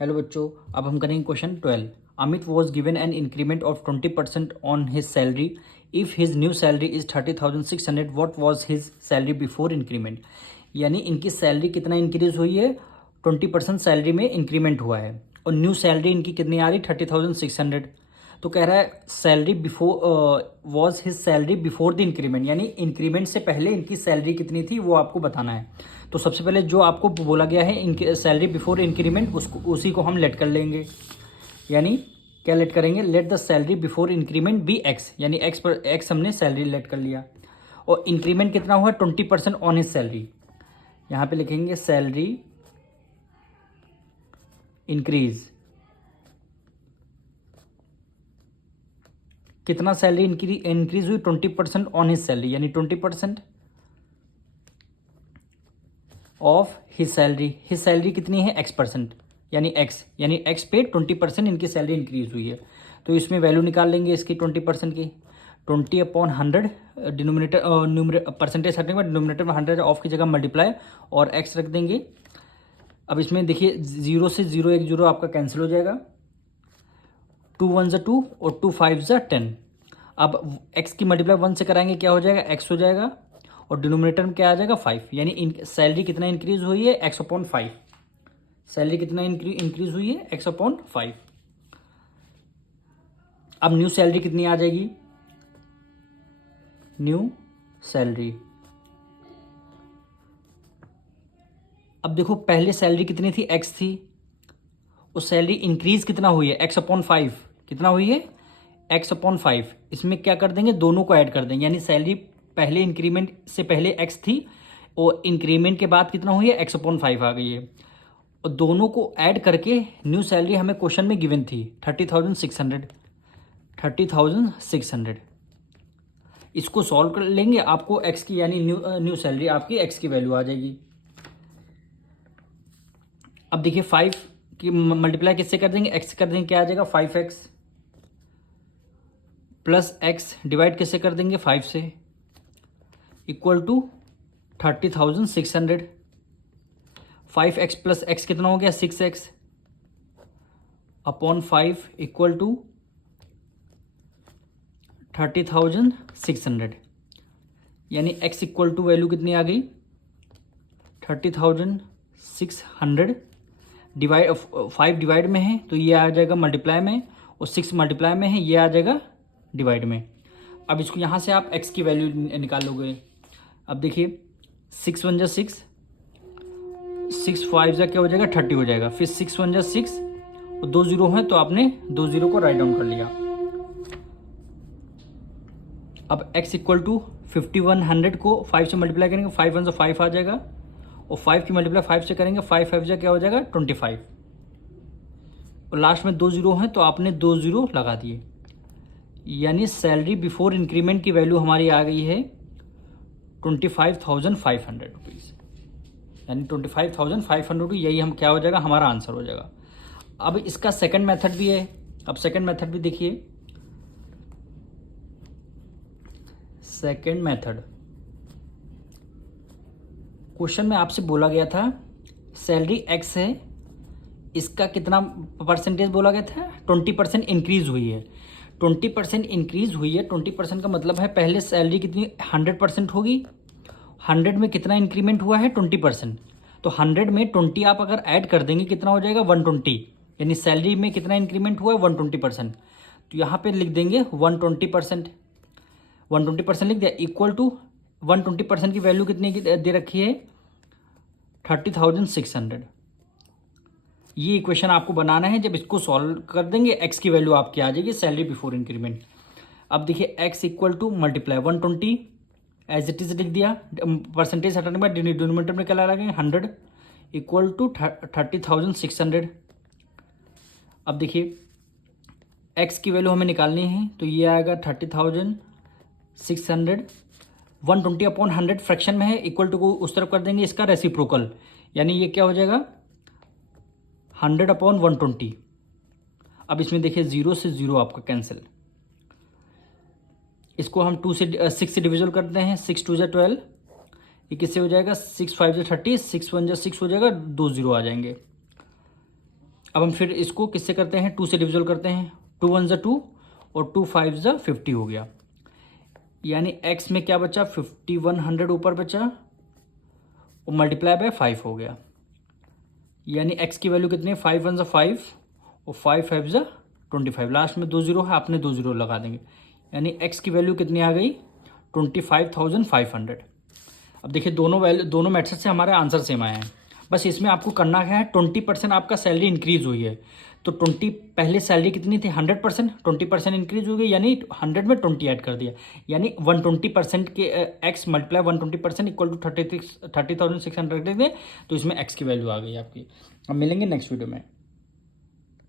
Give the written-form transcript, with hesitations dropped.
Hello बच्चों, अब हम करेंगे question 12। Amit was given an increment of 20% on his salary if his new salary is 30,600। What was his salary before increment. यानी इनकी salary कितना increase हुई है, 20% सैलरी में इंक्रीमेंट हुआ है और न्यू सैलरी इनकी कितनी आ रही, 30,600। तो कह रहा है salary before was his salary before the increment, यानी इंक्रीमेंट से पहले इनकी सैलरी कितनी थी वो आपको बताना है। तो सबसे पहले जो आपको बोला गया है इनकी सैलरी बिफोर इंक्रीमेंट, उसको उसी को हम लेट कर लेंगे। यानी क्या लेट करेंगे, let the salary before increment be x, यानी एक्स पर एक्स हमने सैलरी लेट कर लिया। और इंक्रीमेंट कितना हुआ, 20% ऑन हिज सैलरी। यहाँ पे लिखेंगे सैलरी इंक्रीज, कितना सैलरी इंक्रीज हुई, 20% ऑन हिज सैलरी, यानी 20% of his salary. His salary कितनी है, x%, यानी x पे 20% इनकी सैलरी इंक्रीज हुई है। तो इसमें वैल्यू निकाल लेंगे इसकी 20% की, 20/100 डिनोमिनेटर परसेंटेज हटने के बाद डिनोमिनेटर में 100 ऑफ की जगह मल्टीप्लाई और x रख देंगे। अब इसमें देखिए 0 से 0 1 0 आपका कैंसिल हो जाएगा, 2 1 ज़ा 2 और 2 5 ज़ा 10। अब x की मल्टीप्लाई 1 से कराएंगे क्या हो जाएगा, x हो जाएगा और डिनोमिनेटर में क्या आ जाएगा 5। यानी इन सैलरी कितना इंक्रीज हुई है, x/5। सैलरी कितना इंक्रीज हुई है, x/5। अब न्यू सैलरी कितनी आ जाएगी, न्यू सैलरी। अब देखो पहले सैलरी कितनी थी, x थी, उस सैलरी इंक्रीज कितना हुई है, x/5। कितना हुई है, x/5। इसमें क्या कर देंगे, दोनों को ऐड कर देंगे। यानी सैलरी पहले इंक्रीमेंट से पहले x थी और इंक्रीमेंट के बाद कितना हुई है, x/5 आ गई है। और दोनों को ऐड करके न्यू सैलरी हमें क्वेश्चन में गिवन थी 30,600। इसको सॉल्व कर लेंगे, आपको x की यानी न्यू सैलरी आपकी x की वैल्यू आ जाएगी। अब देखिए 5 की मल्टीप्लाई किससे कर देंगे, x से कर देंगे, क्या आ जाएगा 5x प्लस x डिवाइड किससे कर देंगे 5 से, equal to 30,600। 5x plus x कितना हो गया, 6x अपॉन 5 इक्वल टू 30,600। यानी x इक्वल टू वैल्यू कितनी आ गई, 30,600 डिवाइड 5 डिवाइड में है तो ये आ जाएगा मल्टीप्लाई में, और 6 मल्टीप्लाई में है, ये आ जाएगा डिवाइड में। अब इसको यहाँ से आप x की वैल्यू निकालोगे। अब देखिए 6 1 जा 6, 6 5 जा क्या हो जाएगा 30 हो जाएगा, फिर 6 1 जा 6 और 2 0 हैं तो आपने 2 0 को राइट डाउन कर लिया। अब x इक्वल टू 5100 को 5 से मल्टीप्लाई करेंगे, 5 1 से 5 आ जाएगा और 5 की मल्टीप्लाई 5 से करेंगे, 5 5 जा क्या हो जाएगा 25 और लास्ट में 2 0 हैं तो आपने 2 0 लगा दिए। यानी सैलरी बिफोर इंक्रीमेंट की वैल्यू हमारी आ गई है 25,500 रुपीज़, यानी 25,500। यही हम क्या हो जाएगा, हमारा आंसर हो जाएगा। अब इसका सेकंड मेथड भी है, अब सेकंड मेथड भी देखिए। सेकंड मेथड, क्वेश्चन में आपसे बोला गया था सैलरी x है, इसका कितना परसेंटेज बोला गया था, 20% इंक्रीज हुई है। 20% इंक्रीज हुई है, 20% का मतलब है पहले सैलरी कितनी 100% होगी, 100 में कितना इंक्रीमेंट हुआ है 20%। तो 100 में 20 आप अगर ऐड कर देंगे कितना हो जाएगा 120, यानी सैलरी में कितना इंक्रीमेंट हुआ है 120%। तो यहाँ पे लिख देंगे 120%, 120% लिख दिया, इक्वल टू 120% की वैल्यू कितनी की दे रखी है 30,600। ये इक्वेशन आपको बनाना है, जब इसको सॉल्व कर देंगे x की वैल्यू आपकी आ जाएगी सैलरी बिफोर इंक्रीमेंट। अब देखिए x equal to multiply 120 as it is लिख दिया, परसेंटेज हटाने के बाद डिनोमिनेटर में क्या लगाएंगे 100 इक्वल टू 30,600। अब देखिए x की वैल्यू हमें निकालनी है तो ये आएगा 30,600, 120/100 फ्रैक्शन में है, इक्वल टू को उस तरफ कर देंगे इसका रेसिप्रोकल, यानी ये क्या हो जाएगा 100/120। अब इसमें देखिए 0 से 0 आपका कैंसिल, इसको हम 2 से 6 से डिविजल करते हैं, 6 2 जा 12, ये किससे हो जाएगा 6 5 जा 30, 6 1 जा 6 हो जाएगा, 2 0 आ जाएंगे। अब हम फिर इसको किससे करते हैं, 2 से डिविजल करते हैं, 2 1 ज़ा 2 और 2 5 ज़ा 50 हो गया। यानी x में क्या बचा, 5100 ऊपर बचा और मल्टीप्लाई बाय 5 हो गया। यानी x की वैल्यू कितनी है, 5 1 ज़ा 5 और 5 5 ज़ा 25। लास्ट में 2 0 है, आपने 2 0 लगा देंगे। यानी x की वैल्यू कितनी आ गई, 25,500। अब देखिए दोनों मेथड से हमारे आंसर सेम आए हैं। बस इसमें आपको करना क्या है, 20% आपका सैलरी इंक्रीज हुई है तो 20 पहले सैलरी कितनी थी 100%, 20% इंक्रीज हो गई यानी 100 में 20 ऐड कर दिया। यानी 120% के x मल्टीप्लाई 120% इक्वल टू 30,600 रख देंगे तो इसमें x की वैल्यू आ गई आपकी। अब मिलेंगे नेक्स्ट वीडियो में।